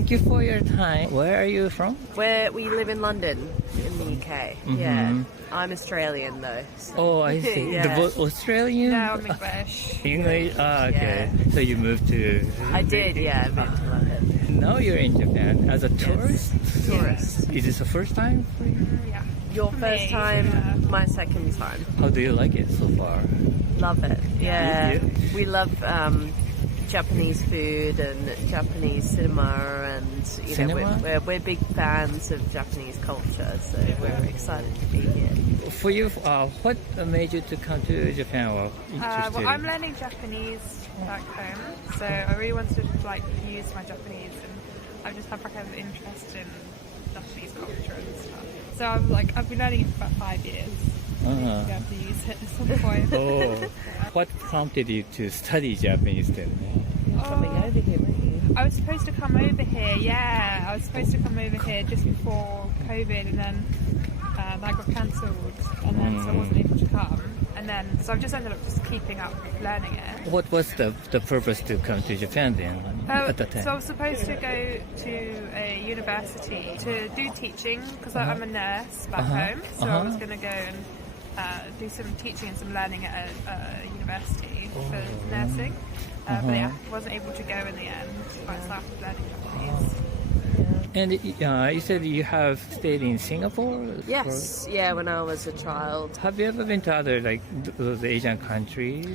Thank you for your time. Where are you from? We live in London, in the UK. Yeah, I'm Australian though. So. Oh, I see. Yeah. The Australian? No, I'm English. English? Okay. Yeah. So you moved to... I did, yeah, I moved to London. Now you're in Japan as a tourist? Tourist. Is this the first time for you? Yeah. Your For first me, time, yeah. my second time. How do you like it so far? Love it. Yeah, Yeah. we love Japanese food and Japanese cinema, and you Cinema? know we're big fans of Japanese culture, so we're excited to be here. For you, what made you to come to Japan or interested? Well, I'm learning Japanese back home, so I really wanted to use my Japanese, and I've just had an interest in Japanese culture and stuff. So I've been learning it for about 5 years. Uh-huh. I'm going to use it at some point. Oh, what prompted you to study Japanese then? Coming over here, weren't you? I was supposed to come over here, yeah. I was supposed to come over here just before COVID, and then that got cancelled, and then so I wasn't able to come. And then, so I've just ended up just keeping up learning it. What was the purpose to come to Japan then at the time? So I was supposed to go to a university to do teaching, because I'm a nurse back home. So I was going to go and do some teaching and some learning at a university for nursing. But yeah, wasn't able to go in the end, but I started learning Japanese. And you said you have stayed in Singapore? Yes, yeah, when I was a child. Have you ever been to other those Asian countries?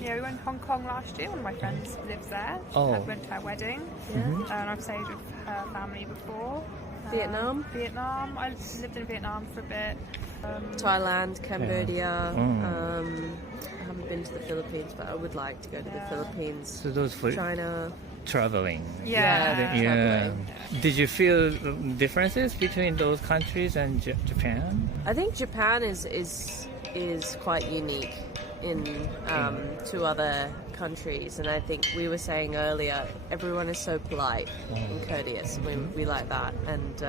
Yeah, we went to Hong Kong last year. One of my friends lives there. Oh. I went to her wedding, and I've stayed with her family before. Vietnam? Vietnam. I lived in Vietnam for a bit. Thailand, Cambodia. I haven't been to the Philippines, but I would like to go to the Philippines. So those for China. traveling. Yeah. Traveling. Did you feel differences between those countries and Japan? I think Japan is quite unique in to other countries, and I think we were saying earlier, everyone is so polite and courteous. We like that, and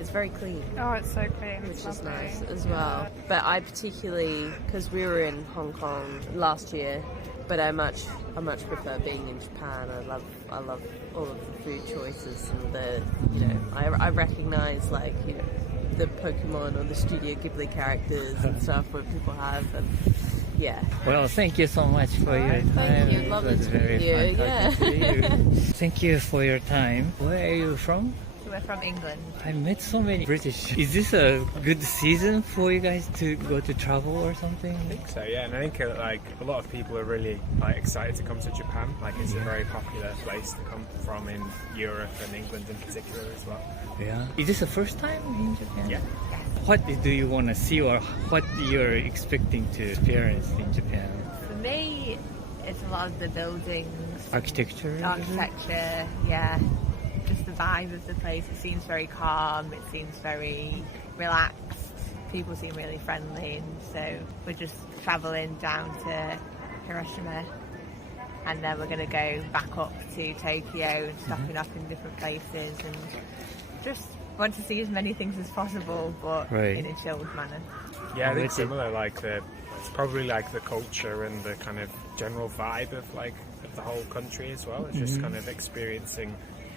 it's very clean. Oh, it's so clean. Which It's is lovely. nice as well. But I particularly, because we were in Hong Kong last year, but I much prefer being in Japan. I love all of the food choices and the I recognize the Pokemon or the Studio Ghibli characters and stuff where people have, and yeah. Well, thank you so much for your time. Thank you. It Lovely was to very meet you. fun talking to you. Thank you for your time. Where are you from? We're from England. I met so many British. Is this a good season for you guys to go to travel or something? I think so, yeah, and I think a lot of people are really excited to come to Japan. It's a very popular place to come from in Europe and England in particular as well. Yeah. Is this the first time in Japan? Yeah. What do you want to see, or what you're expecting to experience in Japan? For me, it's a lot of the buildings, Architecture? architecture, yeah. Just the vibe of the place. It seems very calm, it seems very relaxed. People seem really friendly, and so we're just travelling down to Hiroshima, and then we're going to go back up to Tokyo and stopping up in different places, and just want to see as many things as possible, but in a chilled manner. Yeah, I think similar. It's probably the culture and the kind of general vibe of the whole country as well. It's just kind of experiencing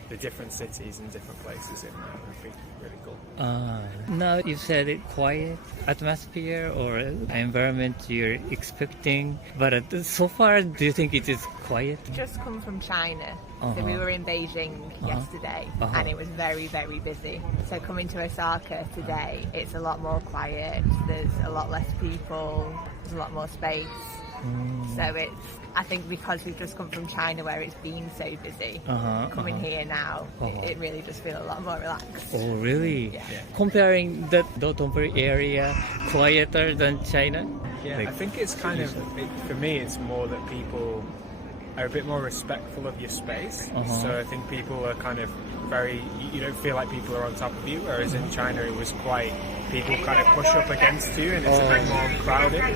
the different cities and different places in there would be really cool. Now you said it quiet atmosphere or environment you're expecting, but so far do you think it is quiet? Just come from China, so we were in Beijing yesterday, and it was very, very busy. So coming to Osaka today, it's a lot more quiet, there's a lot less people, there's a lot more space. So I think because we've just come from China where it's been so busy, coming here now, it really does feel a lot more relaxed. Oh, really? Yeah. Comparing that Dotonbori area quieter than China? Yeah, I think it's kind of, for me, it's more that people are a bit more respectful of your space. So I think people are kind of you don't feel like people are on top of you, whereas in China it was quite, people kind of push up against you and it's a bit more crowded.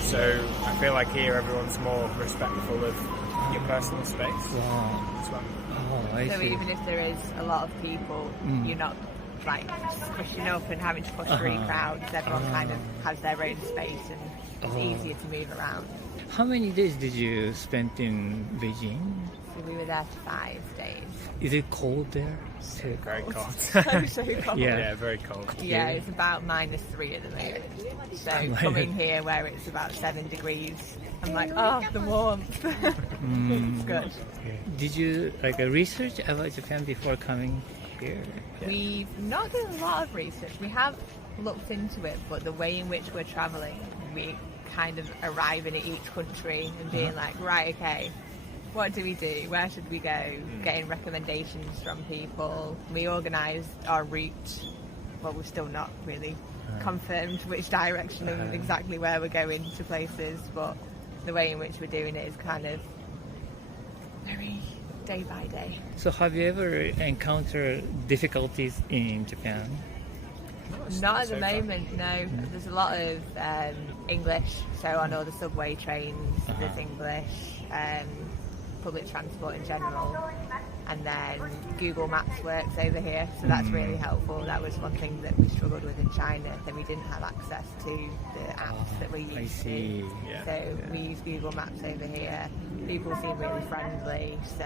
So I feel like here everyone's more respectful of your personal space as well. Oh, I So see. even if there is a lot of people, you're not just pushing up and having to push through crowds. Everyone kind of has their own space, and it's easier to move around. How many days did you spend in Beijing? We were there for 5 days. Is it cold there? Too? Very cold. So cold. Yeah. Very cold. Yeah, it's about -3 at the moment. So coming here where it's about 7 degrees, I'm like, oh, the warmth. It's good. Did you research about Japan before coming here? We've not done a lot of research. We have looked into it, but the way in which we're travelling, we kind of arriving at each country and being like, right, okay, what do we do? Where should we go? Getting recommendations from people. We organised our route. Well, we're still not really confirmed which direction and exactly where we're going to places, but the way in which we're doing it is kind of very day by day. So have you ever encountered difficulties in Japan? Not at the moment, no. There's a lot of English, so on all the subway trains there's English, public transport in general, and then Google Maps works over here, so that's really helpful. That was one thing that we struggled with in China, that we didn't have access to the apps that we I used see. to. So we use Google Maps over here. People seem really friendly, so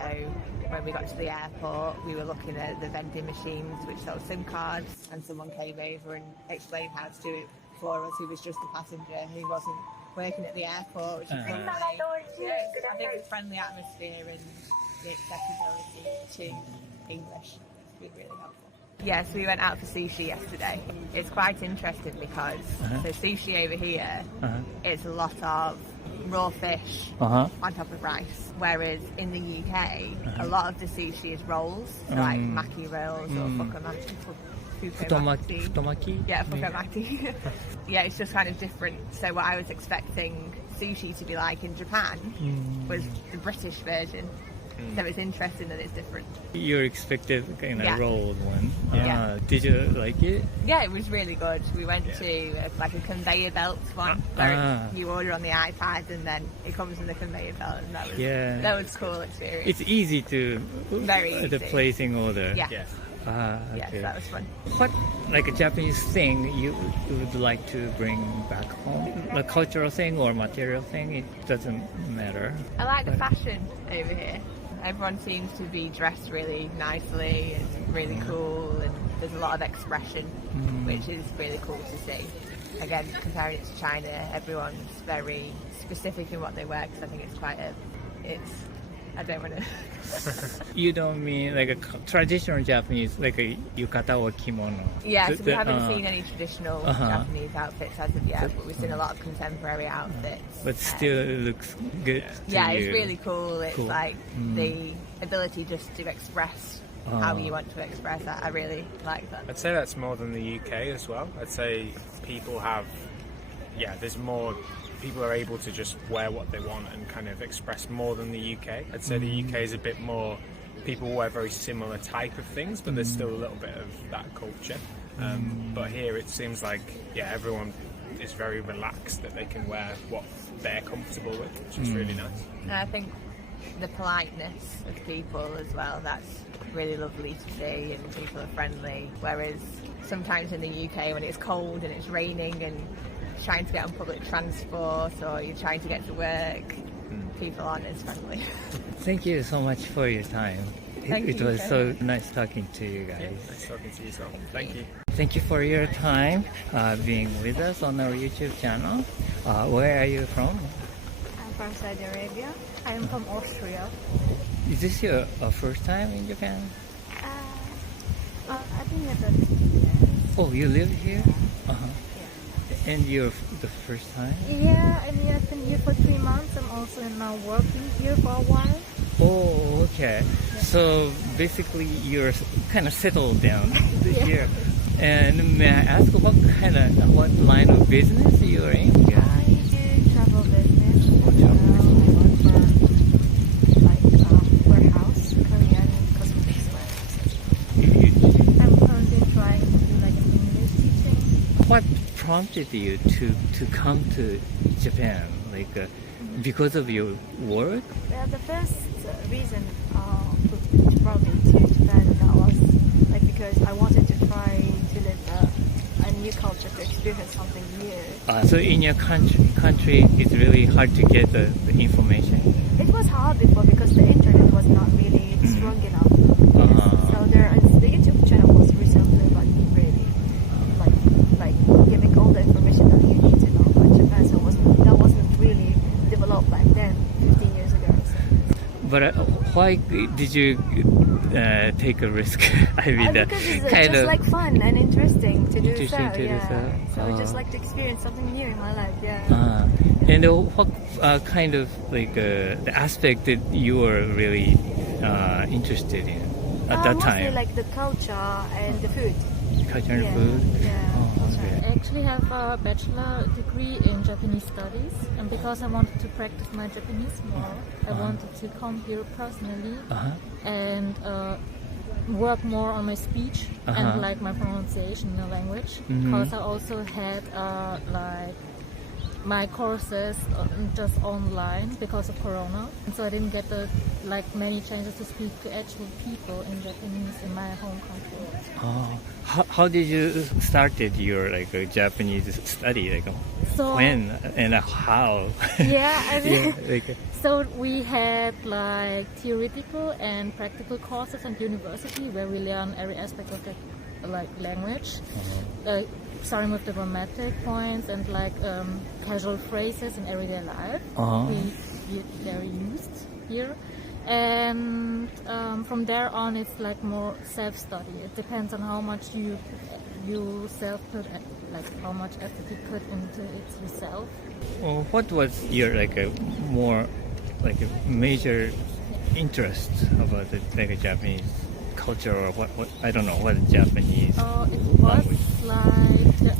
when we got to the airport we were looking at the vending machines which sold SIM cards, and someone came over and explained how to do it for us, who was just a passenger who wasn't working at the airport, which is lovely. I think it's friendly atmosphere and the accessibility to English has been really helpful. Yes, we went out for sushi yesterday. It's quite interesting because the sushi over here, it's a lot of raw fish on top of rice, whereas in the UK, a lot of the sushi is rolls, like maki rolls or fukamaki. Futomaki? Yeah, fukamaki. Yeah, it's just kind of different. So what I was expecting sushi to be like in Japan was the British version. So it's interesting that it's different. You expected kind of rolled one. Yeah. Did you like it? Yeah, it was really good. We went to a conveyor belt one where you order on the iPad and then it comes in the conveyor belt, and that was a cool experience. It's easy to the placing order. Yeah. Yes. Okay. Yes, that was fun. What a Japanese thing you would like to bring back home? A cultural thing or material thing? It doesn't matter. I like the fashion over here. Everyone seems to be dressed really nicely and really cool, and there's a lot of expression, which is really cool to see. Again, comparing it to China, everyone's very specific in what they wear, because I think it's quite I don't want to... You don't mean like a traditional Japanese, like a yukata or kimono? Yes, we haven't seen any traditional Japanese outfits as of yet, but we've seen a lot of contemporary outfits. But still it looks good to Yeah, you. it's really cool. It's like the ability just to express how you want to express that. I really like that. I'd say that's more than the UK as well. I'd say people have, there's more... People are able to just wear what they want and kind of express more than the UK. I'd say the UK is a bit more, people wear very similar type of things, but there's still a little bit of that culture. But here it seems like, everyone is very relaxed, that they can wear what they're comfortable with, which is really nice. And I think the politeness of people as well, that's really lovely to see, and people are friendly. Whereas sometimes in the UK when it's cold and it's raining and trying to get on public transport or you're trying to get to work, people aren't as friendly. Thank you so much for your time. It was so nice talking to you guys. Nice talking to you as well. Thank you. Thank you for your time being with us on our YouTube channel. Where are you from? I'm from Saudi Arabia. I'm from Austria. Is this your first time in Japan? I've been here for 15 years. Oh, you live here? And you're the first time? Yeah, I mean, I've been here for 3 months. I'm also now working here for a while. Oh, okay. Yeah. So basically you're kind of settled down here. And may I ask what line of business you're in? I do travel business. I work for warehouse, Korean cosmetics warehouse. I'm currently trying to do like an English teaching. What prompted you to come to Japan? Because of your work? The first reason to brought me to Japan was because I wanted to try to live a new culture, to experience something new. So in your country, it's really hard to get the information? It was was hard before because the internet was not really strong enough. So the YouTube channel was recently like really like giving all the information that you need to know about Japan. So that wasn't really developed back then, 15 years ago. So. But why did you take a risk? I mean, because it's kind just of like fun and interesting to do so. Interesting to do Yeah. so. So I just like to experience something new in my life. Yeah. And what kind of like the aspect that you were really interested in at that Mostly time? like the culture and the food. Culture and Yeah. food. Yeah. That's right. I actually have a bachelor degree in Japanese studies, and because I wanted to practice my Japanese more, I wanted to come here personally and work more on my speech and like my pronunciation in the language. Because I also had like my courses just online because of Corona, and so I didn't get many chances to speak to actual people in Japanese in my home country. How did you started your Japanese study? So When and how? yeah, I mean, like, so we had like theoretical and practical courses at university where we learn every aspect of the language, starting with the grammatic points and casual phrases in everyday life. They're used here, and from there on it's like more self-study. It depends on how much you self-put, how much effort you put into it yourself. well, what was your more a major interest about the Japanese culture, or what I don't know what Japanese It was language? like the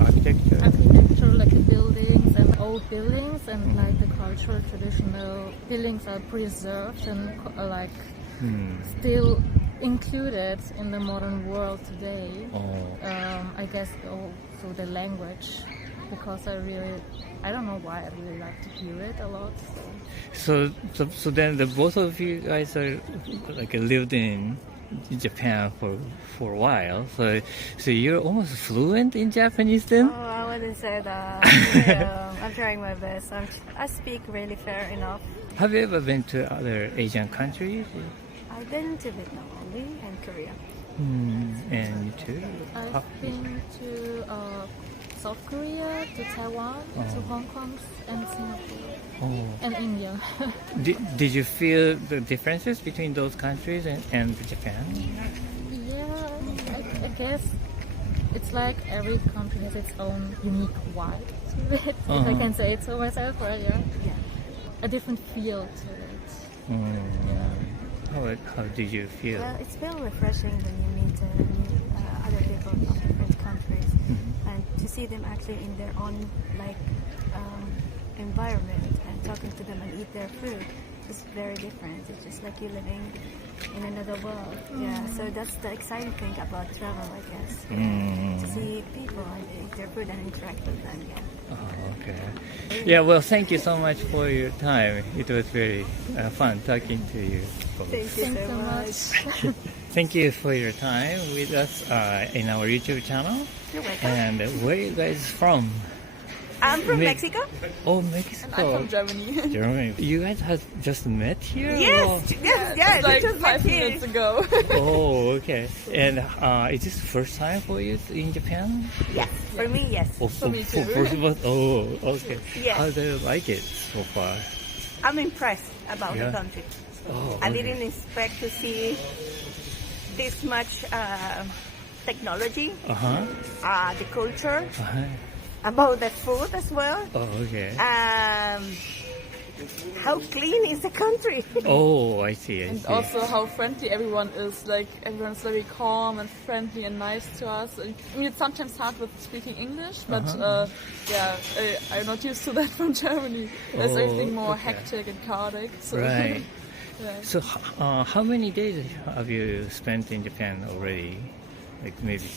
architecture, like the buildings and old buildings, and like the cultural traditional buildings are preserved and still included in the modern world today. I guess also the language, because I don't know why I really like to hear it a lot. So then the both of you guys are lived in Japan for a while. So you're almost fluent in Japanese then? Oh, I wouldn't say that. I'm trying my best. I speak really fair enough. Have you ever been to other Asian countries? I've been to Vietnam only and Korea. And you too? I've been to South Korea, to Taiwan, to Hong Kong, and Singapore, and India. Did you feel the differences between those countries and Japan? Yeah, I guess it's like every country has its own unique vibe to it, if I can say it so myself, right? Yeah. A different feel to it. How did you feel? Well, it's very refreshing when you meet other people from different countries, and to see them actually in their own environment and talking to them and eat their food is very different. It's just like you living in another world. Yeah, so that's the exciting thing about travel, I guess. To see people and eat their food and interact with them. Yeah. Okay. Yeah, well, thank you so much for your time. It was very fun talking to you both. Thank you so much. Thank you for your time with us in our YouTube channel. You're welcome. And where are you guys from? I'm from Mexico. Oh, Mexico. I'm from Germany. Germany. You guys have just met here? Yes, yes, Like just 5 minutes ago. Oh, okay. And is this the first time for you in Japan? Yes, for me, yes. For me too. First of all, oh, okay. Yes. How do you like it so far? I'm impressed about Yeah. the country. Oh, I okay. didn't expect to see this much technology, the culture, about the food as well. Oh, okay. How clean is the country? Oh, I see. And also how friendly everyone is. Like everyone's very calm and friendly and nice to us. And, I mean, it's sometimes hard with speaking English, but I'm not used to that from Germany. There's everything more hectic and chaotic. So. Right. Yeah. So, how many days have you spent in Japan already? Like maybe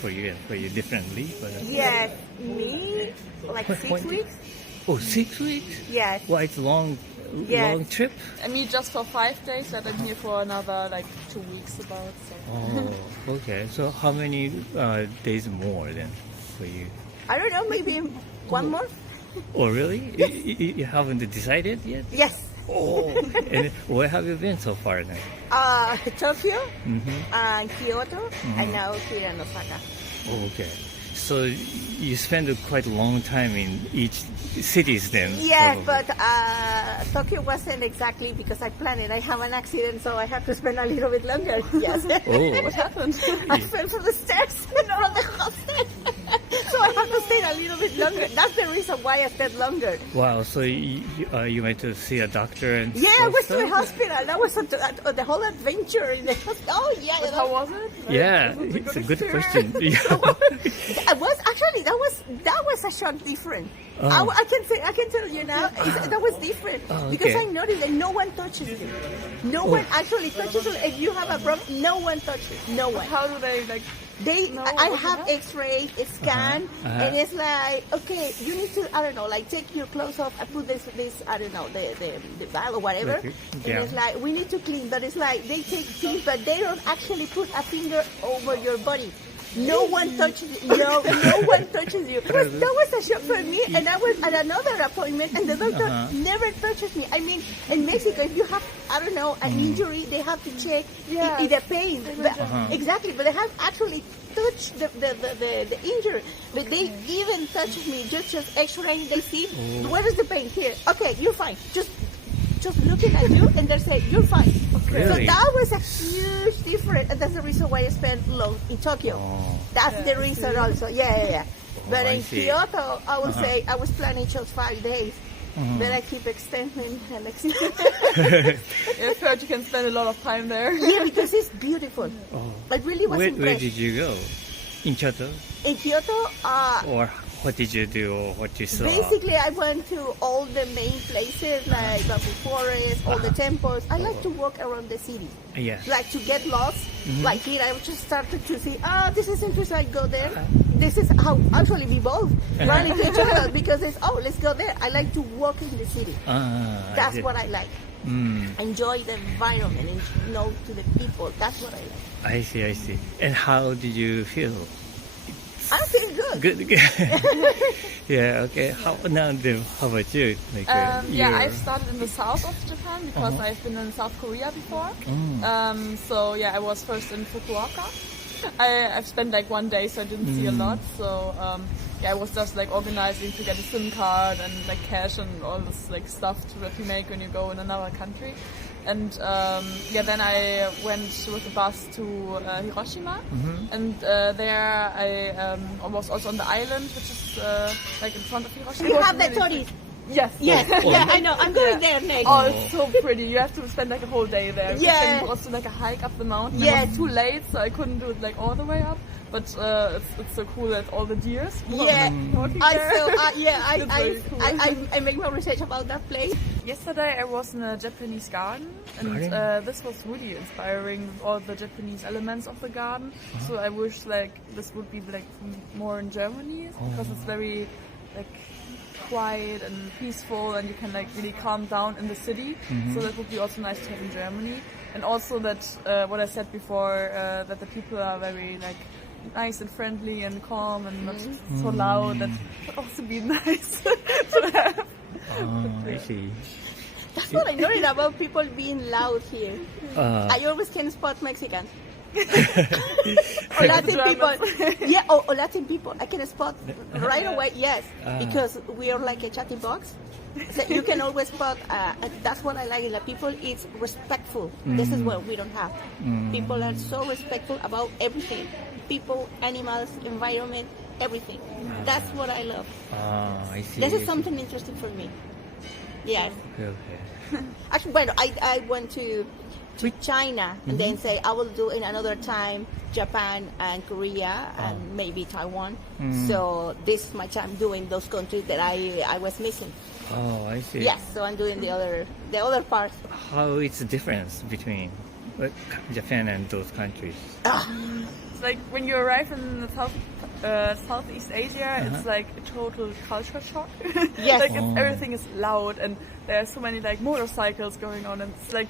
for you differently. But, Yes, me, like 6 weeks. Oh, 6 weeks? Yes. Well, it's long trip. And me just for 5 days, but I'm here for another 2 weeks about. So. Oh, okay. So how many days more then for you? I don't know, maybe 1 month. Oh, really? You haven't decided yet? Yes. Oh, and where have you been so far then? Tokyo, Kyoto, and now here in Osaka. Oh, okay. So you spend quite a long time in each cities then? Yes, probably. but Tokyo wasn't exactly because I planned it. I have an accident, so I have to spend a little bit longer. Yes. Oh. What happened? I fell from the stairs and on the hostel. So I have to stay a little bit longer. That's the reason why I stayed longer. Wow, so you went to see a doctor and Yeah, I was to stuff? the hospital. That was the whole adventure in the hospital. Oh, yeah. But how was it? Yeah, it's a good question. Yeah. I was actually that was a shock different. Oh. I can tell you now that was different because okay. I noticed that no one touches you. No one actually touches you. If you have a problem, no one touches. No one. How do they like? I have X-rays, scan, and it's like, okay, you need to, I don't know, like take your clothes off and put this, I don't know, the bag or whatever. Yeah. And it's like, we need to clean, but it's like they take things, but they don't actually put a finger over your body. No one touches you. No one touches you. That was a shock for me. And I was at another appointment, and the doctor never touches me. I mean, in Mexico, if you have, I don't know, an injury, they have to check the pain. But, exactly, but they have actually touched the injury. But they even touched me, just X-ray. They see, where is the pain? Here. Okay, you're fine. Just looking at you, and they say you're fine. Okay. So that was a huge difference, and that's the reason why I spent long in Tokyo. That's the reason also. Yeah. But in Kyoto, I would say I was planning just 5 days. Then I keep extending and extending. I've heard you can spend a lot of time there. Yeah, because it's beautiful. I really was Where impressed. did you go? In Kyoto? In Kyoto, Or what did you do or what you saw? basically I went to all the main places like Bamboo Forest, all the temples. I like to walk around the city. Yeah. Like to get lost. Like here, I just started to see, this is interesting, I go there. This is how actually we both run into each other because it's, let's go there. I like to walk in the city. That's what I like. Enjoy the environment and know to the people. That's what I like. I see. And how did you feel? I feel good. Good. Yeah, okay. How about you? Like, I've started in the south of Japan because I've been in South Korea before. I was first in Fukuoka. I've spent like 1 day, so I didn't see a lot. So I was just like organizing to get a SIM card and like cash and all this like stuff that you make when you go in another country. And then I went with the bus to Hiroshima, and there I was also on the island, which is like in front of Hiroshima. You have the tourists. Yes. Yeah, I know. I'm going there next. Oh, it's so pretty. You have to spend like a whole day there. Yeah. And also like a hike up the mountain. Yeah. It was too late, so I couldn't do it like all the way up. But it's so cool that all the deers. Yeah, walking I there. feel. It's very cool. I make my research about that place. Yesterday I was in a Japanese garden, and this was really inspiring with all the Japanese elements of the garden. So I wish like this would be like more in Germany because it's very like quiet and peaceful, and you can like really calm down in the city. So that would be also nice to have in Germany. And also that what I said before, that the people are very like nice and friendly and calm and not so loud. That would also be nice to have. I see. That's what I noticed about people being loud here. I always can spot Mexicans. Or Latin people. Yeah, or Latin people. I can spot right away, yes. Because we are like a chatty box. So you can always spot, that's what I like in the people, it's respectful. This is what we don't have. People are so respectful about everything. People, animals, environment, everything. That's what I love. I see. This is something interesting for me. Yes. Okay. Actually, well, I went to China and then say I will do in another time Japan and Korea and maybe Taiwan. So this is my time doing those countries that I was missing. Oh, I see. Yes, so I'm doing the other part. How is the difference between Japan and those countries? It's like when you arrive in the Southeast Asia, it's like a total culture shock. Yes. Like everything is loud and there are so many like motorcycles going on, and it's like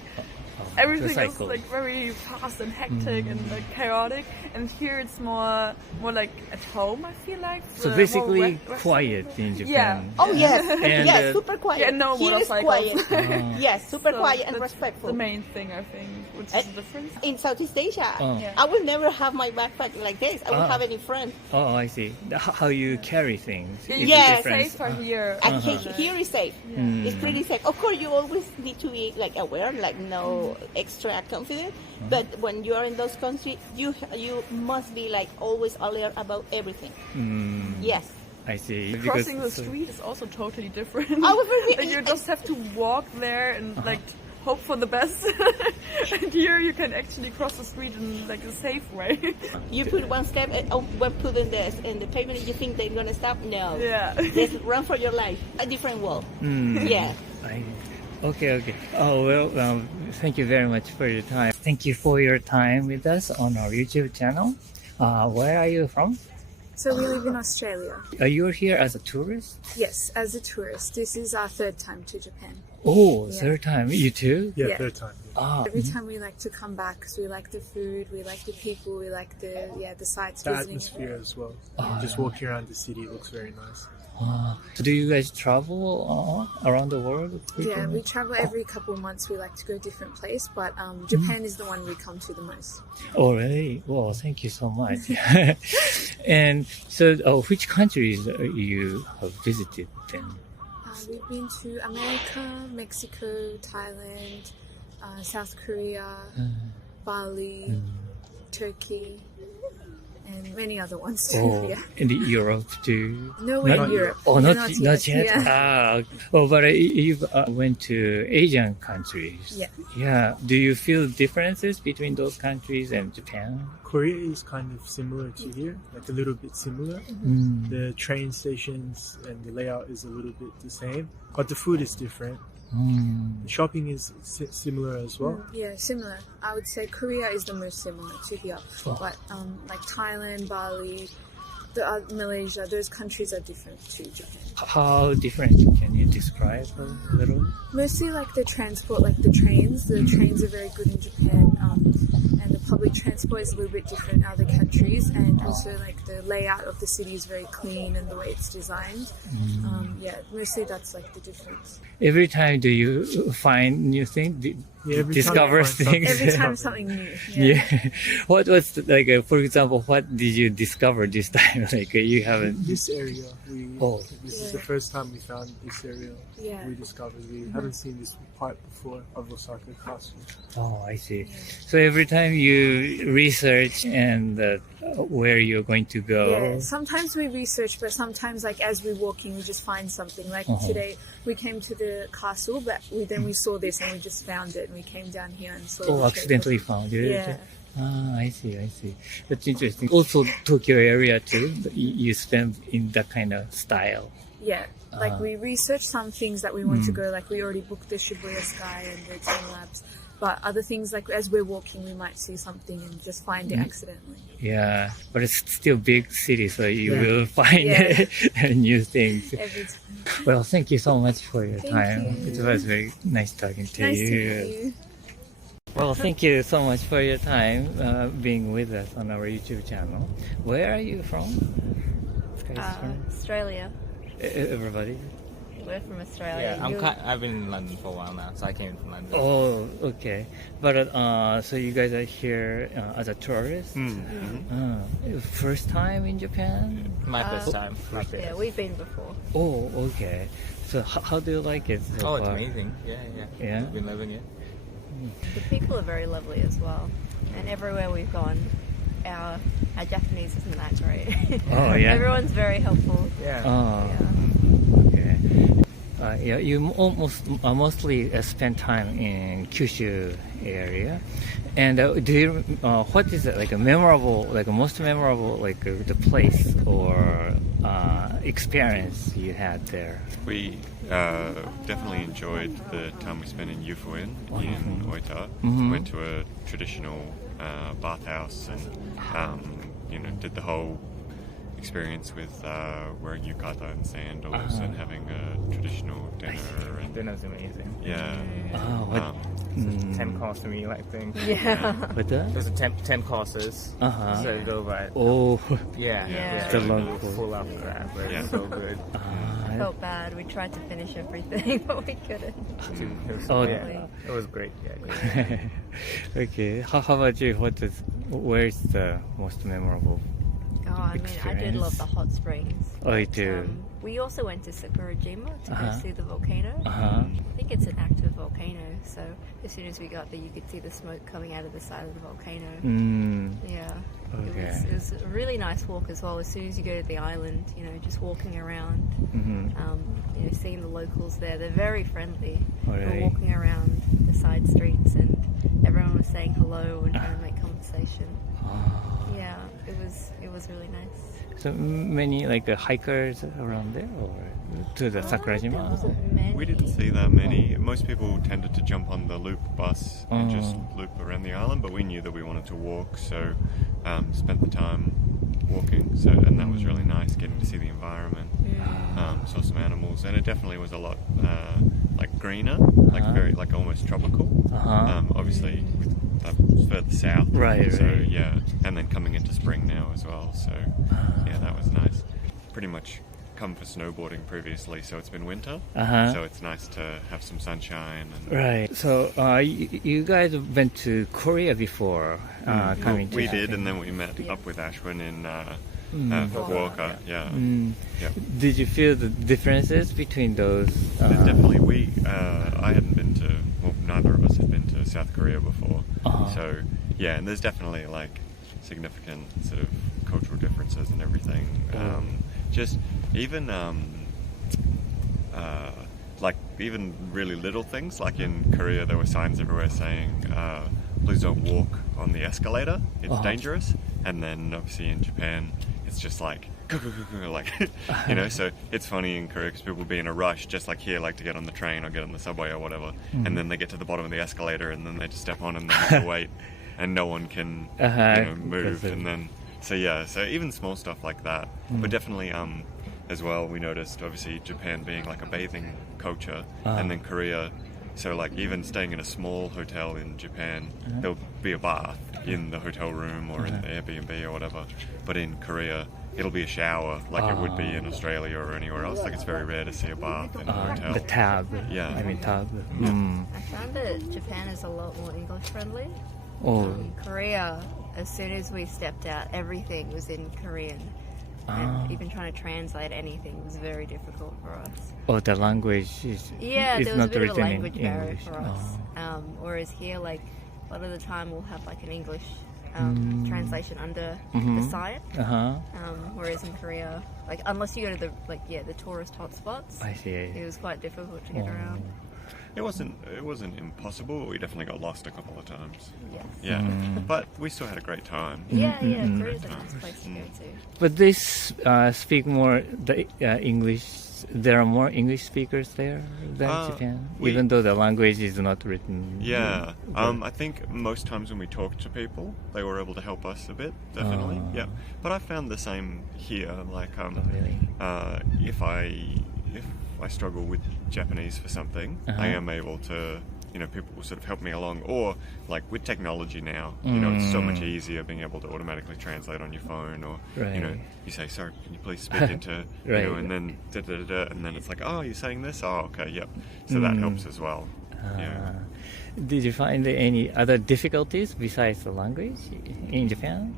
everything is cycle. like very fast and hectic and like chaotic, and here it's more like at home. I feel like So more basically Western. quiet in Yeah. Japan. Oh yes, And, yes, super quiet. Yeah, no Here is motorcycles. quiet. Yes, super So quiet and that's respectful. The main thing I think, which is And- the difference. In Southeast Asia, Yeah. I will never have my backpack like this. I will have it in front. Oh, I see. How you carry things. is the Yes. difference. Safer here. And here is safe. Mm. It's pretty safe. Of course, you always need to be like aware, like no extra confident. But when you are in those countries, you must be like always alert about everything. Yes. I see. Crossing the Because- street is also totally different. Like you just have to walk there and like hope for the best. And here you can actually cross the street in like a safe way. You put one step and one foot in the pavement. You think they're gonna stop? No. Yeah. Just run for your life. A different world. Mm. Yeah. Okay. Oh, well, thank you very much for your time. Thank you for your time with us on our YouTube channel. Where are you from? So we live in Australia. Are you here as a tourist? Yes, as a tourist. This is our third time to Japan. Oh, Yeah. third time. You too? Yeah, Yeah. third time. Every time we like to come back because we like the food, we like the people, we like the sights, The visiting. atmosphere as well. Just walking around the city looks very nice. So do you guys travel around the world? Yeah, we travel every couple of months. We like to go different place, but Japan is the one we come to the most. Oh, really? Well, thank you so much. And so, which countries you have visited then? We've been to America, Mexico, Thailand, South Korea, Bali, Turkey, and many other ones too. Oh, Yeah. in Europe too? No, we're Not in Europe. Oh, No, not yet. Yeah. Oh, but you went to Asian countries. Yeah. Yeah. Do you feel differences between those countries and Japan? Korea is kind of similar to here, like a little bit similar. The train stations and the layout is a little bit the same, but the food is different. The shopping is similar as well. Yeah, similar. I would say Korea is the most similar to here. But like Thailand, Bali, Malaysia, those countries are different to Japan. How different? Can you describe a little? Mostly like the transport, like the trains. The trains are very good in Japan, and the public transport is a little bit different in other countries. And also like the layout of the city is very clean and the way it's designed. Yeah, mostly that's like the difference. Every time do you find new things? Yeah, every time Discover I find things? Every time something new. Yeah. What was like? For example, what did you discover this time? Like you haven't. This area, this is the Yeah. first time we found this area. Yeah. We discovered we haven't seen this part before of Osaka Castle. Oh, I see. So every time you research and where you're going to go. Yeah, sometimes we research, but sometimes like as we're walking, we just find something. Like today, we came to the castle, but then we saw this and we just found it, and we came down here and saw. Oh, the accidentally found it. Yeah. Ah, I see. That's interesting. Also, Tokyo area too. You spend in that kind of style. Yeah, like we researched some things that we want to go. Like we already booked the Shibuya Sky and the Time Lapse. But other things, like as we're walking, we might see something and just find it accidentally. Yeah, but it's still big city, so you will find Yeah. new things. Every time. Well, thank you so much for your time. you. It was very nice talking to Nice you. to meet you. Well, thank you so much for your time being with us on our YouTube channel. Where are you from? Australia. Everybody? We're from Australia. I've been in London for a while now, so I came in from London. Oh, okay. But so you guys are here as a tourist? First time in Japan? My first time. Yeah, we've been before. Oh, okay. So how do you like it so Oh, it's far? amazing. Yeah. Yeah? We've been loving it. The people are very lovely as well. And everywhere we've gone, our Japanese isn't that great. Oh, yeah? Everyone's very helpful. Yeah. Oh, Yeah. okay. Yeah, you mostly spend time in Kyushu area, and do you what is it like a memorable, like a most memorable, like the place or experience you had there? We definitely enjoyed the time we spent in Yufuin in Oita. Went to a traditional bathhouse and did the whole experience with wearing yukata and sandals and having a traditional dinner. And Dinner's amazing. yeah. what? 10 course meal, I think. Yeah. What the? There's 10 courses. So you go by. Oh, Yeah. Yeah. It's a long course. Full after that, but Yeah. it's so good. Felt bad. We tried to finish everything, but we couldn't. Oh, Yeah, it was great. Yeah. okay. How about you? Where's the most memorable? Oh, I mean, I did love the hot springs. Oh, you but, do? We also went to Sakurajima to go Uh-huh. see the volcano. Uh-huh. I think it's an active volcano, so as soon as we got there, you could see the smoke coming out of the side of the volcano. Yeah. Okay. It was a really nice walk as well. As soon as you go to the island, you know, just walking around, you know, seeing the locals there. They're very friendly. Oh, We really? were walking around the side streets and everyone was saying hello and trying to make conversation. Yeah, it was really nice. So many like hikers around there, or to the Sakurajima? We didn't see that many. Most people tended to jump on the loop bus and just loop around the island, but we knew that we wanted to walk, so spent the time walking. So, and that was really nice, getting to see the environment. Saw some animals, and it definitely was a lot like greener, like very like almost tropical. Obviously, that was further south. Right, So right. yeah, and then coming into spring now as well. So yeah, that was nice. Pretty much come for snowboarding previously, so it's been winter. So it's nice to have some sunshine. And Right. So you guys went to Korea before coming to we Japan. did, and then we met up with Ashwin in Fukuoka. Yeah. Yeah. Did you feel the differences between those? Definitely. I hadn't been to, well, neither of us had been to South Korea before. So yeah, and there's definitely like significant sort of cultural differences and everything. Just even like even really little things, like in Korea there were signs everywhere saying please don't walk on the escalator, it's dangerous. And then obviously in Japan it's just like like you know, so it's funny in Korea because people will be in a rush just like here, like to get on the train or get on the subway or whatever, and then they get to the bottom of the escalator and then they just step on and they have to wait and no one can you know, move, and then so yeah, so even small stuff like that. But definitely as well, we noticed obviously Japan being like a bathing culture, and then Korea, so like even staying in a small hotel in Japan, there'll be a bath in the hotel room or in the Airbnb or whatever, but in Korea it'll be a shower like it would be in Australia or anywhere else. Like it's very rare to see a bath in a hotel. The tab. Yeah. I mean tab. I found that Japan is a lot more English friendly. Korea, as soon as we stepped out, everything was in Korean. And even trying to translate anything was very difficult for us. Oh, the language is Yeah, is there was not a bit of a written in language barrier English. for us. Whereas here, like, a lot of the time we'll have like an English translation under the sign. Whereas in Korea, like, unless you go to the tourist hotspots, I see. it was quite difficult to get around. It wasn't impossible. We definitely got lost a couple of times. Yes. Yeah, but we still had a great time. Yeah, Korea's a nice place to go to. But they speak more the English. There are more English speakers there than Japan, even though the language is not written. Yeah, I think most times when we talked to people, they were able to help us a bit, definitely. Yeah, but I found the same here. Like, if I struggle with Japanese for something, I am able to, you know, people will sort of help me along. Or like with technology now, you know, it's so much easier being able to automatically translate on your phone, or you know, you say, sorry, can you please speak into, you know, and then and then it's like, oh, you're saying this, oh, okay, yep. So that helps as well. Yeah. Did you find any other difficulties besides the language in Japan?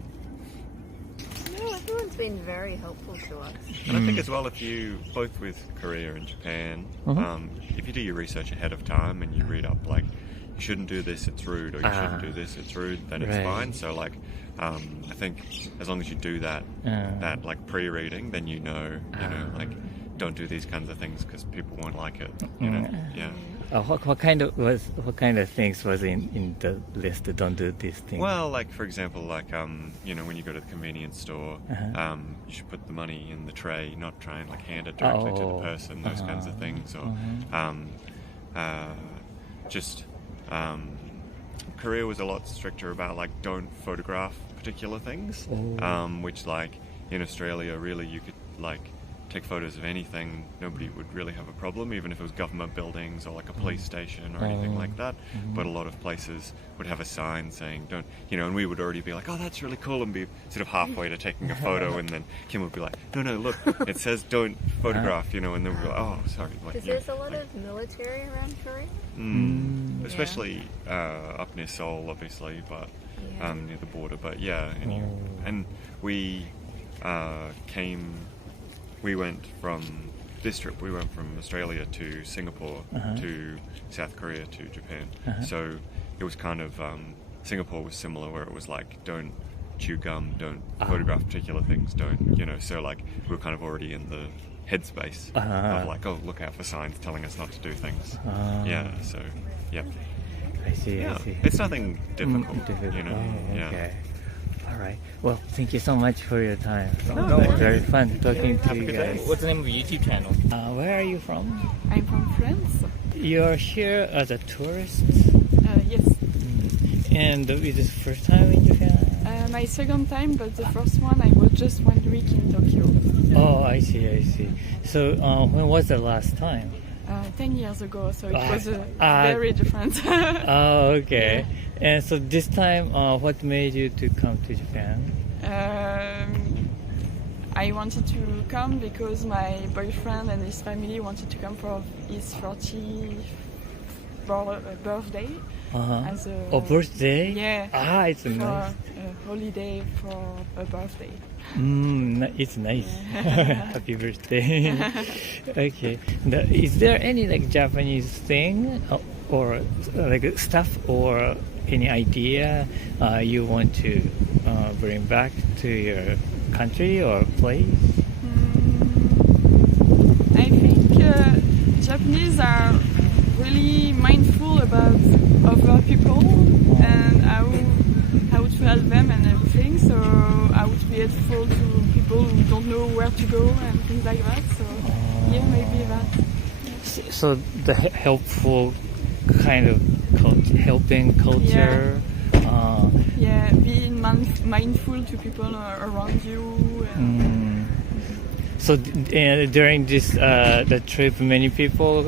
No, everyone's been very helpful to us. And I think as well, if you, both with Korea and Japan, if you do your research ahead of time and you read up like, you shouldn't do this, it's rude, or you shouldn't do this, it's rude, then it's fine. So like, I think as long as you do that like pre-reading, then you know, like, don't do these kinds of things because people won't like it. You know, yeah. What kind of things was in the list? Don't do these things. Well, like for example, like you know, when you go to the convenience store, you should put the money in the tray, not try and like hand it directly to the person. Those kinds of things, or Korea was a lot stricter about like don't photograph particular things, which like in Australia, really, you could like take photos of anything. Nobody would really have a problem, even if it was government buildings or like a police station or anything like that. But a lot of places would have a sign saying don't, you know, and we would already be like, oh, that's really cool, and be sort of halfway to taking a photo, and then Kim would be like, no, look, it says don't photograph, you know, and then we'd be like, oh, sorry. Because there's a lot of military around Korea. Especially up near Seoul, obviously, but near the border. But yeah, and we went from this trip. We went from Australia to Singapore to South Korea to Japan. So it was kind of Singapore was similar, where it was like don't chew gum, don't photograph particular things, don't, you know. So like we were kind of already in the headspace of like, oh, look out for signs telling us not to do things. Yeah. So yeah. I see. Yeah. I see. It's nothing difficult, you know. Okay. All right. Well, thank you so much for your time. No Very fun talking to you guys. What's the name of your YouTube channel? Where are you from? I'm from France. You're here as a tourist? Yes. And is this first time in Japan? My second time, but the first one I was just 1 week in Tokyo. Oh, I see. So when was the last time? 10 years ago, so it was very different. Oh, okay. Yeah. And so this time, what made you to come to Japan? I wanted to come because my boyfriend and his family wanted to come for his 40th birthday. As a birthday? Yeah. It's for nice. a holiday for a birthday. It's nice. Happy birthday. Okay. Is there any like Japanese thing or like stuff or any idea you want to bring back to your country or place? I think Japanese are really mindful about other people and how to help them and everything, so how to be helpful to people who don't know where to go and things like that, so yeah, maybe that. So the helpful kind of helping culture. Yeah, being mindful to people around you. So during this the trip, many people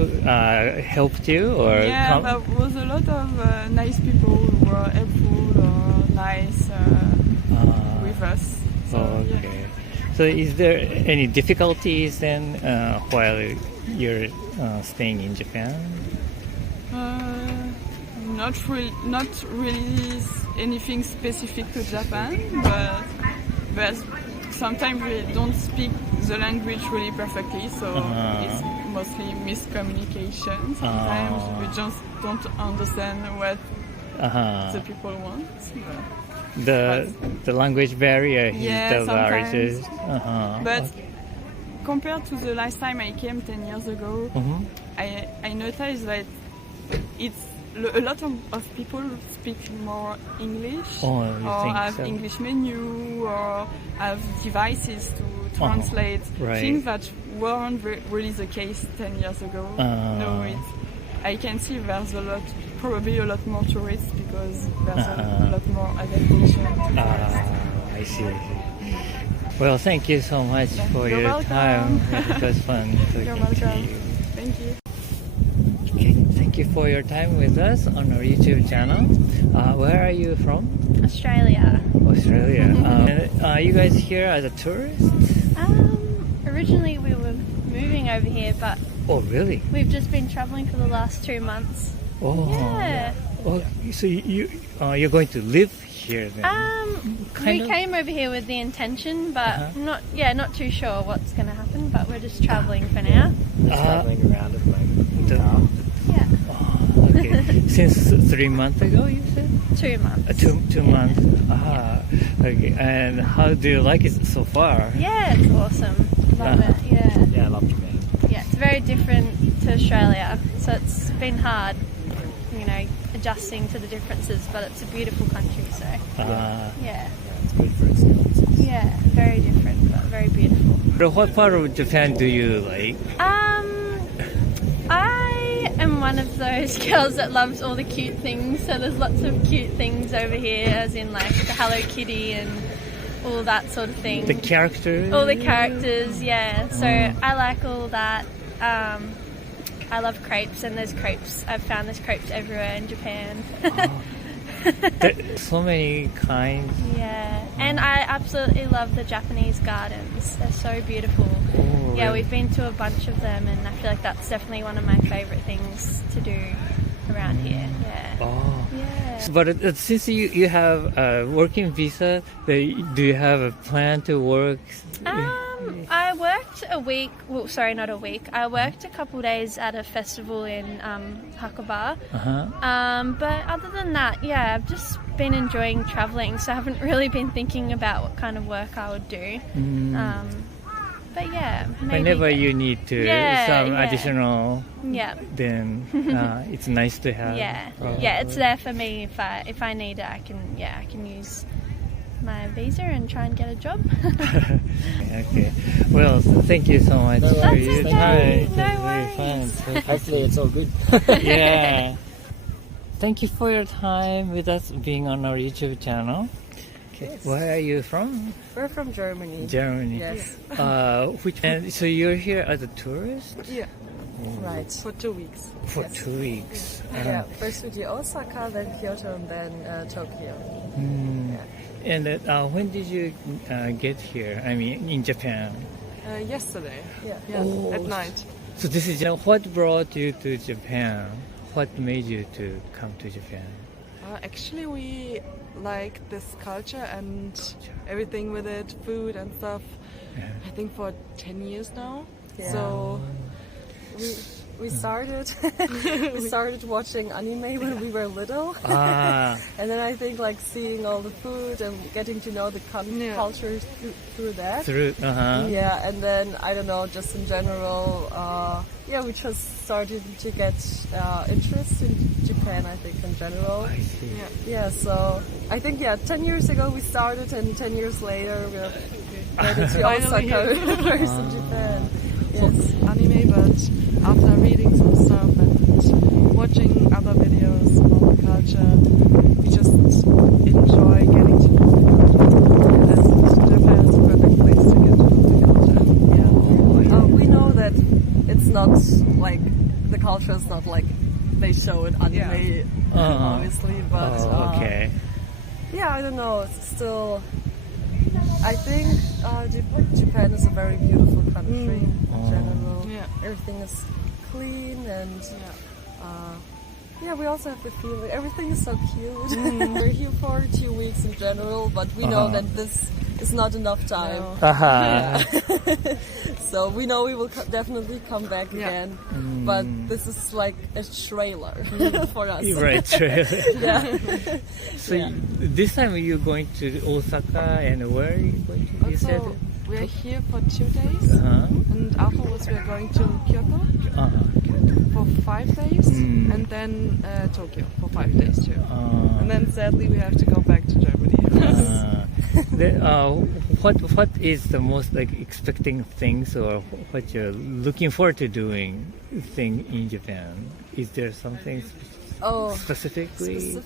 helped you, or yeah, there was a lot of nice people who were helpful or nice with us. So, okay. Yeah. So is there any difficulties then while you're staying in Japan? Not really anything specific to Japan, but sometimes we don't speak the language really perfectly, so it's mostly miscommunication. Sometimes we just don't understand what the people want. The language barrier is the largest. But compared to the last time I came 10 years ago, I noticed that it's a lot of people speak more English, or have English menu, or have devices to translate things that weren't really the case 10 years ago. No, I can see there's probably a lot more tourists because there's a lot more adaptation to tourists. I see. Well, thank you so much for your welcome. time. It was fun talking You're to welcome. you. Thank you. Okay, thank you for your time with us on our YouTube channel. Where are you from? Australia. Are you guys here as a tourist? Originally we were moving over here, but Oh, really? we've just been traveling for the last 2 months. Oh, Yeah. Oh, so you're going to live here then? We came over here with the intention, but not too sure what's going to happen. But we're just traveling for now. Traveling around at the moment. Yeah. Okay. Since 3 months ago, you said? 2 months. 2 months. Okay. And how do you like it so far? Yeah, it's awesome. Love it. Yeah. Yeah, I love Japan. Yeah, it's very different to Australia, so it's been hard, adjusting to the differences. But it's a beautiful country, so yeah. It's good for experiences. Yeah, very different, but very beautiful. What part of Japan do you like? I am one of those girls that loves all the cute things. So there's lots of cute things over here, as in like the Hello Kitty and all that sort of thing. The characters? All the characters, yeah. So I like all that. I love crepes, and there's crepes. I've found there's crepes everywhere in Japan. There's so many kinds. Yeah, and I absolutely love the Japanese gardens. They're so beautiful. Oh, yeah, really? we've been to a bunch of them, and I feel like that's definitely one of my favourite things to do around here. Yeah. Oh. Yeah. But since you have a working visa, do you have a plan to work? I worked a week. Well, sorry, not a week. I worked a couple days at a festival in Hakuba. But other than that, yeah, I've just been enjoying travelling, so I haven't really been thinking about what kind of work I would do. But yeah, maybe Whenever you need to some additional, then it's nice to have. Yeah, it's there for me if I need it. I can use my visa and try and get a job. Okay. Well, thank you so much for your time. No Very fun. So Hopefully it's all good. Yeah. Thank you for your time with us being on our YouTube channel. Okay. Yes. Where are you from? We're from Germany. Germany. Yes. And so you're here as a tourist? Yeah. Right. For 2 weeks. For 2 weeks. Yeah. First we did Osaka, then Kyoto, and then Tokyo. And when did you get here? I mean, in Japan? Yesterday. Yeah. Oh, At night. So this is what brought you to Japan? What made you to come to Japan? Actually, we like this culture and everything with it, food and stuff. I think for 10 years now. Yeah. So we started watching anime when we were little, and then I think like seeing all the food and getting to know the culture through that. Yeah, and then I don't know, just in general, we just started to get interest in Japan. I think in general. I see. Yeah, so I think 10 years ago we started, and 10 years later we're ready to Osaka first in Japan. Yes, anime, but after reading some stuff and watching other videos about the culture, we just enjoy getting to know the culture. And Japan is a perfect place to get to know the culture. Yeah. We know that it's not like the culture is not like they show it anime, obviously, but okay. Yeah, I don't know. It's still. I think Japan is a very beautiful country in general. Yeah. Everything is clean and we also have the feeling everything is so cute. We're here for 2 weeks in general, but we know that this is not enough time. So we know we will definitely come back again, but this is like a trailer for us. Right, trailer. Yeah. So this time you're going to Osaka, and where are you going to? You said we're here for 2 days, and afterwards we're going to Kyoto for 5 days, and then Tokyo for 5 days too. And then sadly we have to go back to Germany. What is the most like expecting things, or what you're looking forward to doing thing in Japan? Is there something specifically?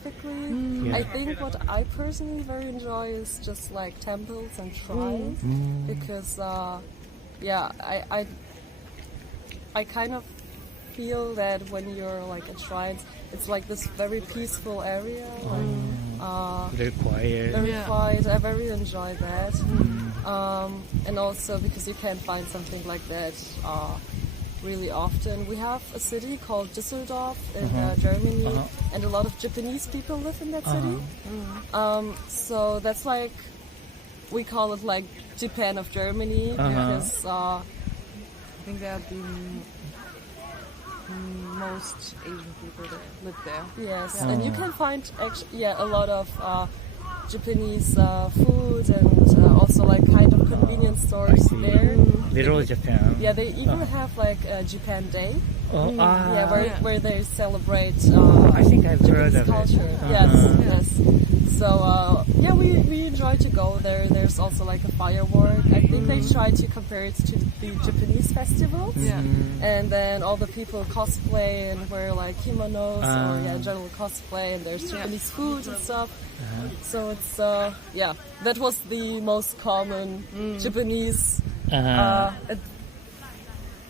I think what I personally very enjoy is just like temples and shrines, because I kind of feel that when you're like at shrines, it's like this very peaceful area, very quiet. Very quiet. I very enjoy that, and also because you can't find something like that really often. We have a city called Düsseldorf in Germany, and a lot of Japanese people live in that city. So that's like we call it like Japan of Germany, because I think there have been most Asian people that live there. Yes, and you can find actually a lot of Japanese food and also like kind of convenience stores there. Little Japan. Yeah, they even have like Japan Day. Where they celebrate. I think I've heard Japanese of culture. it. Yes. So we enjoy try to go there, there's also like a firework. I think they try to compare it to the Japanese festivals. And then all the people cosplay and wear like kimonos or general cosplay, and there's Japanese food and stuff. So it's that was the most common Japanese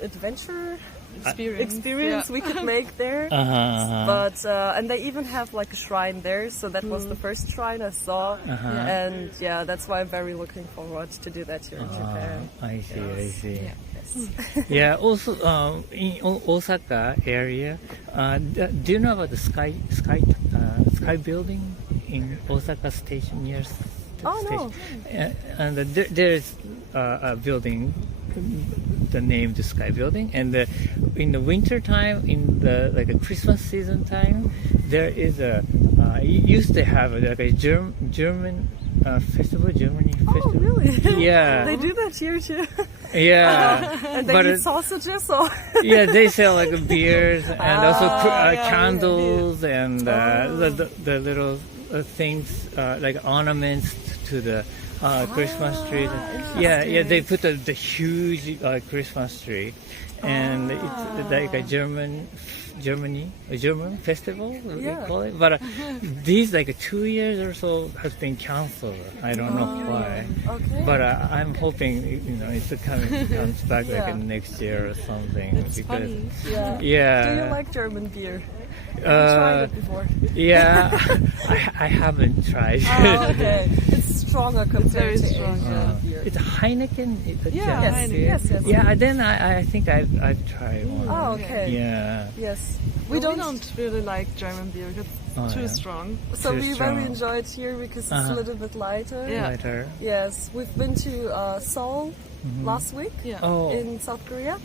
adventure experience we could make there. But and they even have like a shrine there, so that was the first shrine I saw. And that's why I'm very looking forward to do that here in Japan. I see. Yeah, also in Osaka area, do you know about the sky building in Osaka station near station? No. And there's a building, the name the Sky Building, and in the winter time, in the like a Christmas season time, there is a used to have like a German festival, Germany festival. Oh, really? Yeah. They do that here too. Yeah. And they eat sausages. Or yeah, they sell like beers and also candles and the little things like ornaments to the Christmas tree. Yeah, they put the huge Christmas tree, and it's like a German festival, we call it. But these like 2 years or so has been cancelled. I don't know why. Okay. But I'm hoping it comes back like next year or something. It's funny. Yeah. Do you like German beer? Have you tried it before? Yeah, I haven't tried. Oh, okay. It's stronger compared to Asian beer. It's Heineken. Yes. Yeah, then I think I've tried one. Oh, okay. Yeah. Yes. We don't really like German beer. It's too strong. So we very enjoy it here because it's a little bit lighter. Lighter. Yes, we've been to Seoul last week in South Korea,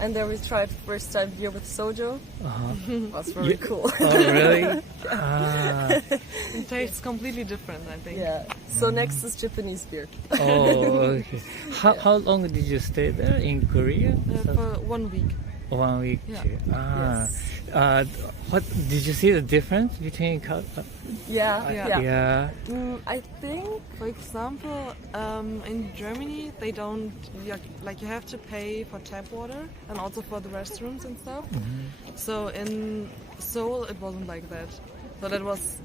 and there we tried first time beer with soju. That's very cool. Oh, really? It tastes completely different, I think. Yeah. So next is Japanese beer. Oh, okay. How long did you stay there in Korea? For 1 week. 1 week. Yeah. Yes. What did you see the difference between? Yeah. I think, for example, in Germany they don't you have to pay for tap water and also for the restrooms and stuff. So in Seoul it wasn't like that. So that was,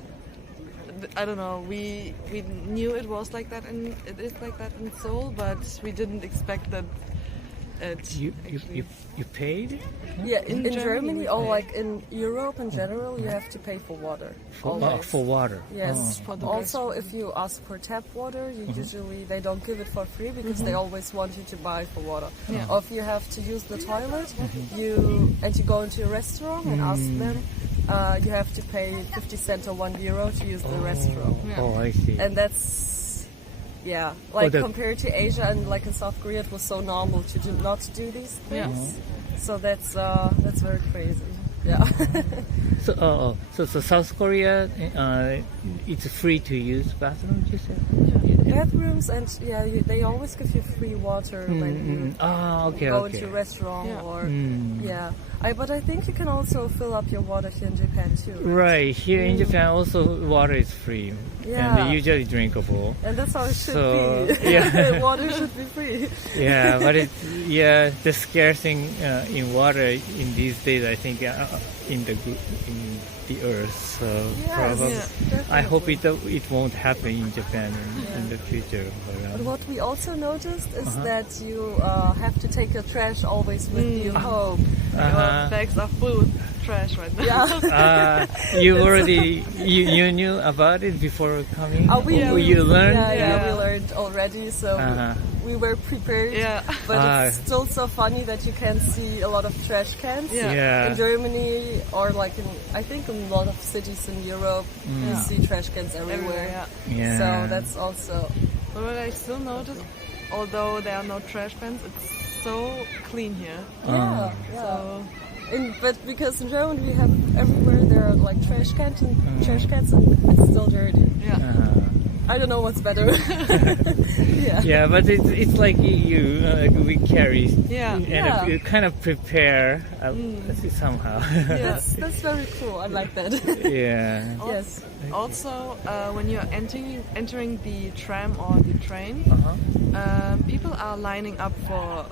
I don't know. We knew it was like that, and it is like that in Seoul, but we didn't expect that. You paid? Yeah, in Germany or like in Europe in general, you have to pay for water. For water. Yes. Also, if you ask for tap water, you usually they don't give it for free because they always want you to buy for water. Or if you have to use the toilet, you go into a restaurant and ask them. You have to pay 50 cents or €1 to use the restroom. Oh, I see. And that's compared to Asia and like in South Korea, it was so normal to not do these things. So that's very crazy. Yeah. So South Korea, it's free to use bathrooms, you said? Bathrooms and they always give you free water when you go into a restaurant or but I think you can also fill up your water here in Japan too. Right, here in Japan also water is free and usually drinkable. And that's how it should be. Yeah. Water should be free. Yeah, but the scarce thing in water in these days, I think, in the earth. So probably, I hope it won't happen in Japan in the future. But what we also noticed is that you have to take your trash always with you home. Your bags are full of trash right now. You already you knew about it before coming? You learned? Yeah, we learned already. So we were prepared. Yeah. But it's still so funny that you can see a lot of trash cans in Germany or like I think in a lot of cities in Europe. You see trash cans everywhere. So that's also. But what I still notice, although there are no trash cans, it's so clean here. But because in Germany we have everywhere there are like trash cans and it's still dirty. I don't know what's better. Yeah, but it's like we carry, Yeah. you kind of prepare somehow. Yes, that's very cool. I like that. Yeah. Yes. Also, when you're entering the tram or the train, people are lining up for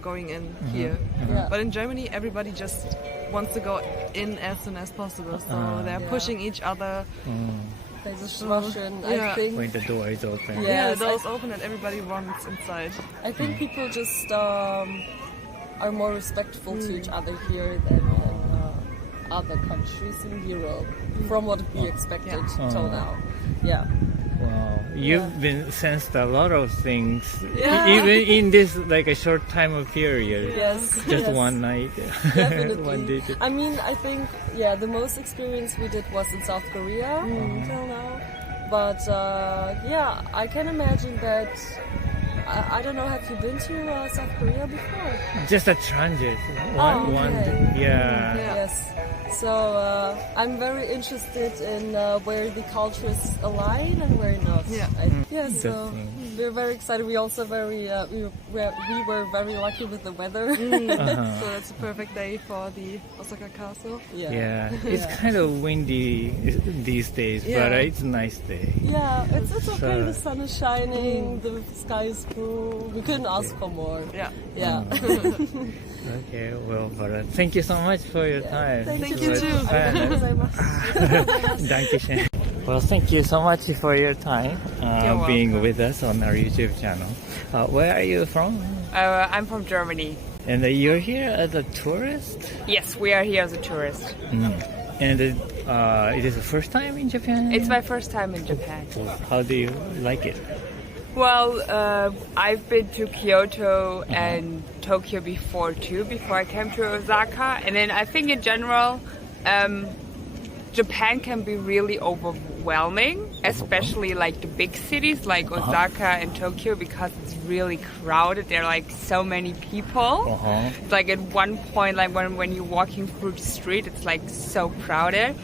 going in here. Yeah. But in Germany, everybody just wants to go in as soon as possible, so they're pushing each other. They just rush in, I think. When the door is open. Yeah, the door's open and everybody runs inside. I think people just are more respectful to each other here than in other countries in Europe, from what we expected till now. Yeah. Wow, you've been sensed a lot of things, even in this like a short time of period. Yes. Just one night. Definitely. One day. I mean, I think the most experience we did was in South Korea till now. But I can imagine that. I don't know. Have you been to South Korea before? Just a transit. One day. Yeah. Yes. So I'm very interested in where the cultures align and where not. So we're very excited. We also we were very lucky with the weather. So that's a perfect day for the Osaka Castle. Yeah. It's kind of windy these days, but it's a nice day. Yeah, it's okay. The sun is shining. The sky is blue. We couldn't ask for more. Yeah. Okay, well, but thank you so much for your time. Thank you too. Dankeschön. Well, thank you so much for your time being with us on our YouTube channel. Where are you from? I'm from Germany. And you're here as a tourist? Yes, we are here as a tourist. And it is the first time in Japan? It's my first time in Japan. How do you like it? Well, I've been to Kyoto and Tokyo before I came to Osaka. And then I think in general, Japan can be really overwhelming, especially like the big cities like Osaka and Tokyo, because it's really crowded. There are like so many people. It's like at one point, like when you're walking through the street, it's like so crowded.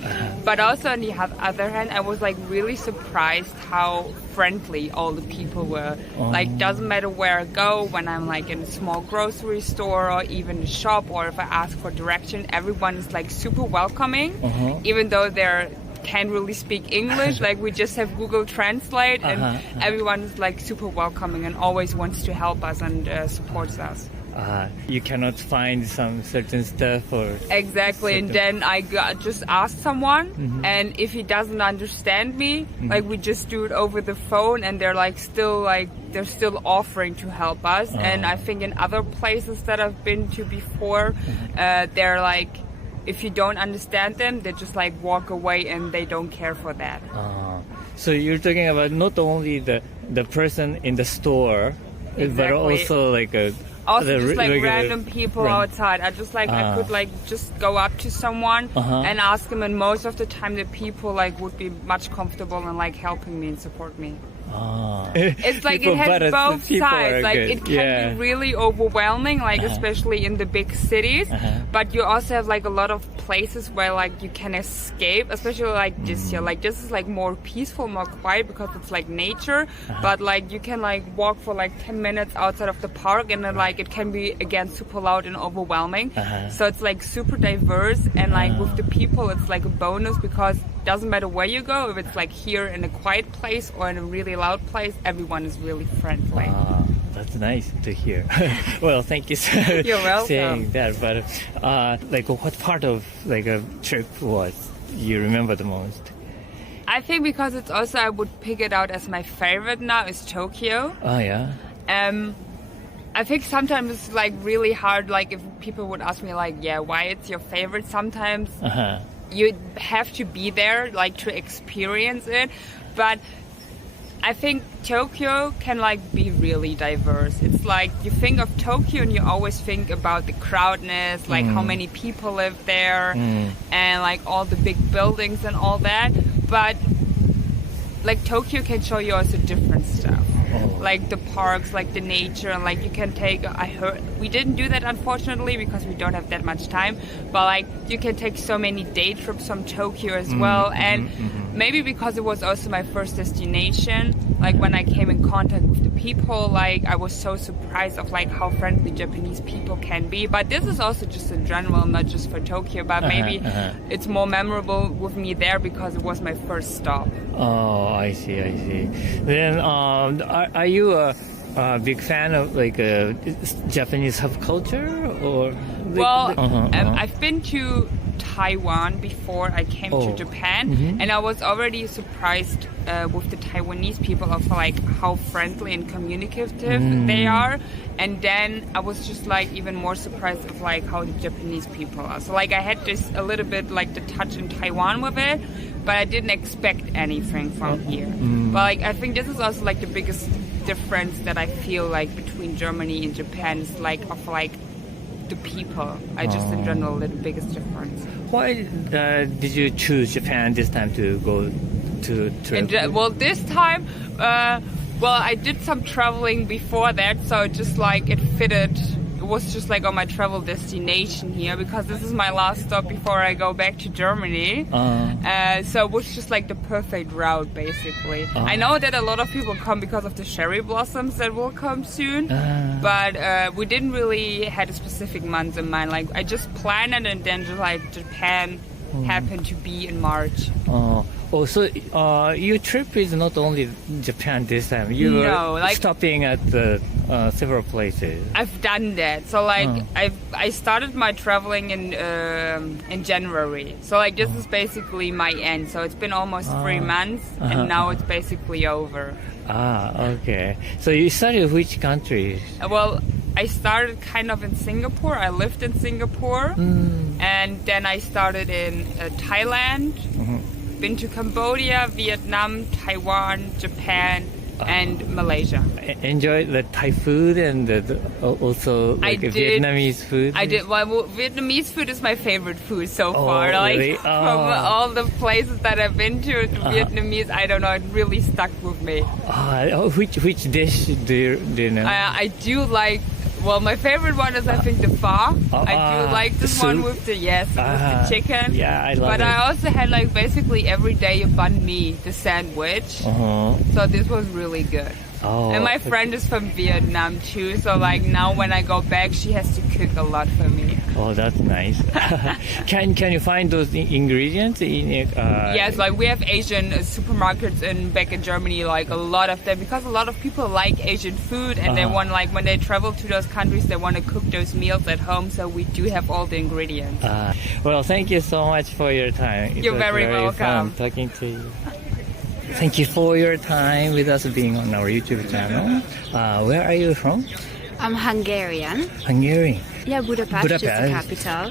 But also on the other hand, I was like really surprised how friendly all the people were. Like, doesn't matter where I go, when I'm like in a small grocery store or even a shop, or if I ask for direction, everyone is like super welcoming, even though they can't really speak English. Like, we just have Google Translate, and everyone is like super welcoming and always wants to help us and supports us. You cannot find some certain stuff or... Exactly, and then I just ask someone, and if he doesn't understand me, like we just do it over the phone, and they're still offering to help us. And I think in other places that I've been to before, they're like, if you don't understand them, they just like walk away and they don't care for that. So you're talking about not only the person in the store, but also like also just like random people outside. I just like I could like just go up to someone and ask them, and most of the time the people like would be much comfortable and like helping me and support me. It's like it has both sides. Like it can be really overwhelming, like especially in the big cities. But you also have like a lot of places where like you can escape, especially like this year. Like this is like more peaceful, more quiet because it's like nature. But like you can like walk for like 10 minutes outside of the park, and then like it can be again super loud and overwhelming. So it's like super diverse, and like with the people it's like a bonus, because it doesn't matter where you go, if it's like here in a quiet place or in a really loud place, everyone is really friendly. That's nice to hear. Well, thank you for saying that. But like, what part of like a trip was you remember the most? I think because it's also, I would pick it out as my favorite now, is Tokyo. Oh yeah. I think sometimes it's like really hard. Like if people would ask me like, why it's your favorite? Sometimes you have to be there like to experience it. But I think Tokyo can like be really diverse. It's like you think of Tokyo and you always think about the crowdness, like how many people live there, and like all the big buildings and all that. But like Tokyo can show you also different stuff. Like the parks, like the nature, and like you can take, I heard, we didn't do that unfortunately because we don't have that much time, but like you can take so many day trips from Tokyo as well. And maybe because it was also my first destination, like when I came in contact with the people, like I was so surprised of like how friendly Japanese people can be. But this is also just in general, not just for Tokyo, but maybe it's more memorable with me there because it was my first stop. Oh, I see. Then, are you a big fan of like Japanese subculture, or? Well, I've been to Taiwan before I came to Japan, and I was already surprised with the Taiwanese people of like how friendly and communicative they are, and then I was just like even more surprised of like how the Japanese people are. So like I had just a little bit like the touch in Taiwan with it, but I didn't expect anything from here. But like I think this is also like the biggest difference that I feel like between Germany and Japan is like of like the people. I just in general the biggest difference. Why did you choose Japan this time to go to trip? Well, this time, I did some traveling before that, so just like it fitted. It was just like on my travel destination here because this is my last stop before I go back to Germany. So it was just like the perfect route, basically. I know that a lot of people come because of the cherry blossoms that will come soon, but we didn't really had a specific month in mind. Like I just planned it, and then just like Japan happened to be in March. So your trip is not only Japan this time. You were stopping at several places. I've done that. So like I started my traveling in January. So like this is basically my end. So it's been almost 3 months, and now it's basically over. Okay. So you started which countries? Well, I started kind of in Singapore. I lived in Singapore, and then I started in Thailand. Been to Cambodia, Vietnam, Taiwan, Japan, and Malaysia. Enjoy the Thai food and also like Vietnamese food? I did. Well, Vietnamese food is my favorite food so far. Like really? From all the places that I've been to, Vietnamese, I don't know, it really stuck with me. Which dish do you know? I do like. Well, my favorite one is I think the pho. I do like this one with the with the chicken. Yeah, I love it. But I also had like basically every day a banh mi, the sandwich. So this was really good. And my friend is from Vietnam too, so like now when I go back, she has to cook a lot for me. Oh, that's nice. Can you find those ingredients in Yes, like we have Asian supermarkets back in Germany, like a lot of them, because a lot of people like Asian food, and they want like when they travel to those countries, they want to cook those meals at home. So we do have all the ingredients. Well, thank you so much for your time. You're very welcome. Fun talking to you. Thank you for your time with us being on our YouTube channel. Where are you from? I'm Hungarian. Hungarian? Yeah, Budapest is the capital.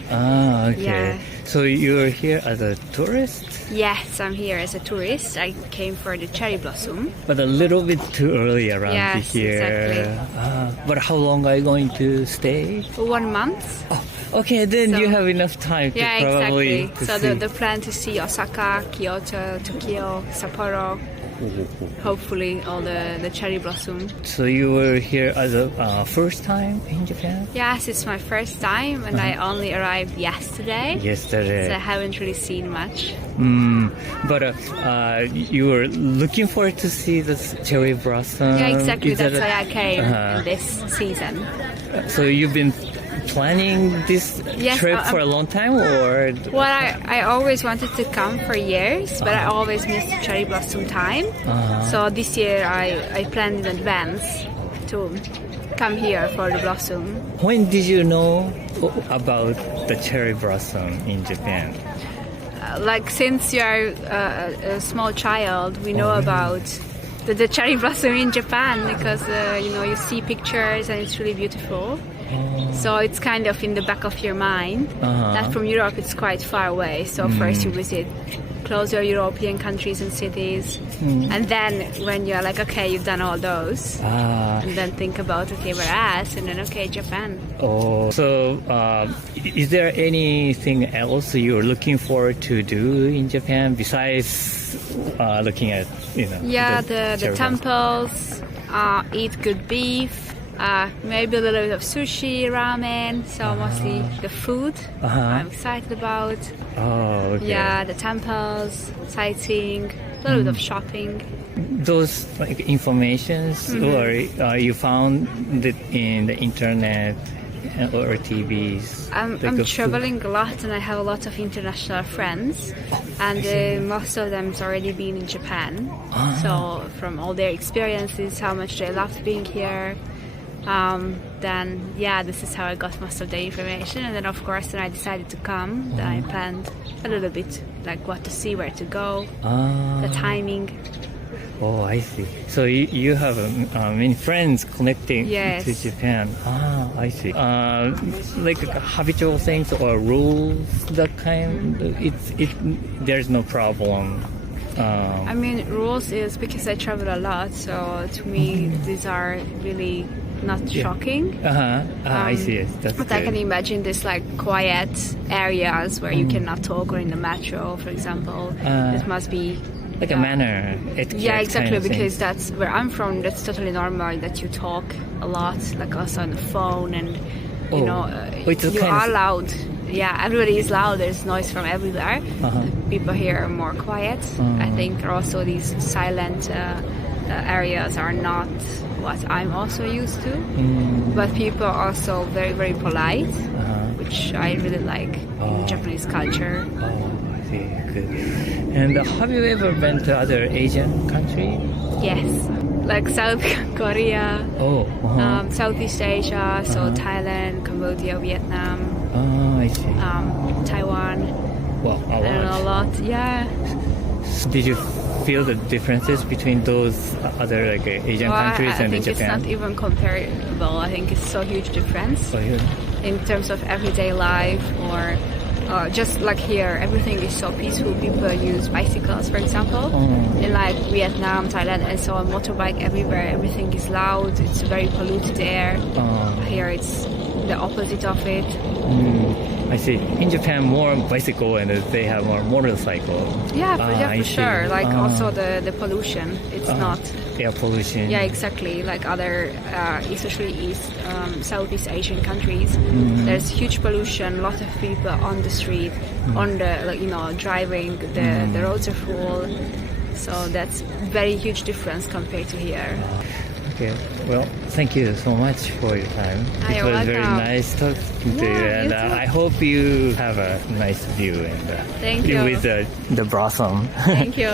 Okay. Yeah. So you're here as a tourist? Yes, I'm here as a tourist. I came for the cherry blossom. But a little bit too early around here. Exactly. But how long are you going to stay? For 1 month. Okay, then you have enough time to probably exactly. So the plan to see Osaka, Kyoto, Tokyo, Sapporo. Hopefully all the cherry blossom. So you were here as a first time in Japan? Yes, it's my first time, and I only arrived yesterday. So I haven't really seen much. But you were looking forward to see the cherry blossom? Yeah, exactly. That's why I came in this season. So you've been planning this trip for a long time, or? Well, I always wanted to come for years, but I always missed the cherry blossom time. So this year I planned in advance to come here for the blossom. When did you know about the cherry blossom in Japan? Like since you're a small child, we know about the cherry blossom in Japan because you see pictures and it's really beautiful. So it's kind of in the back of your mind. That from Europe it's quite far away. So first you visit closer European countries and cities, and then when you're like, okay, you've done all those, and then think about, okay, whereas, and then okay, Japan. So is there anything else you're looking forward to do in Japan besides looking at the temples, eat good beef, Maybe a little bit of sushi, ramen, so mostly the food I'm excited about. Oh, okay. Yeah, the temples, sightseeing, a little bit of shopping. Those like informations, or you found it in the internet or TVs? I'm traveling a lot, and I have a lot of international friends, and most of them's already been in Japan. So from all their experiences, how much they loved being here, then yeah, this is how I got most of the information. And then of course, then I decided to come. Then I planned a little bit, like what to see, where to go, the timing. Oh, I see. So you have many friends connecting to Japan. I see. Like habitual things or rules, that kind. There's no problem. I mean, rules is because I travel a lot, so to me these are really not shocking. I see it. That's but good. I can imagine this like quiet areas where you cannot talk, or in the metro, for example. It must be like a manner, etiquette. Yeah, exactly, kind of because thing. that's where I'm from. That's totally normal that you talk a lot, like also on the phone, and you know, you are loud. Yeah, everybody is loud. There's noise from everywhere. People here are more quiet. I think also these silent areas are not what I'm also used to. But people are also very, very polite, which I really like in Japanese culture. Good. And have you ever been to other Asian countries? Yes, like South Korea, Southeast Asia, so Thailand, Cambodia, Vietnam. I see. Taiwan. Well, I don't know a lot. Yeah. Did you feel the differences between those other like Asian countries and Japan? I think it's not even comparable. I think it's so huge difference in terms of everyday life, or just like here, everything is so peaceful. People use bicycles, for example. In like Vietnam, Thailand, and so on, motorbike everywhere. Everything is loud. It's very polluted air. Here, it's the opposite of it. I see. In Japan, more bicycle, and they have more motorcycle. Yeah, for sure. Like also the pollution. It's not air pollution. Yeah, exactly. Like other, especially Southeast Asian countries, there's huge pollution. A lot of people on the street, on the driving. The roads are full. So that's very huge difference compared to here. Okay. Well, thank you so much for your time. It was very nice talking to you, and I hope you have a nice view and thank you with the blossom. Thank you.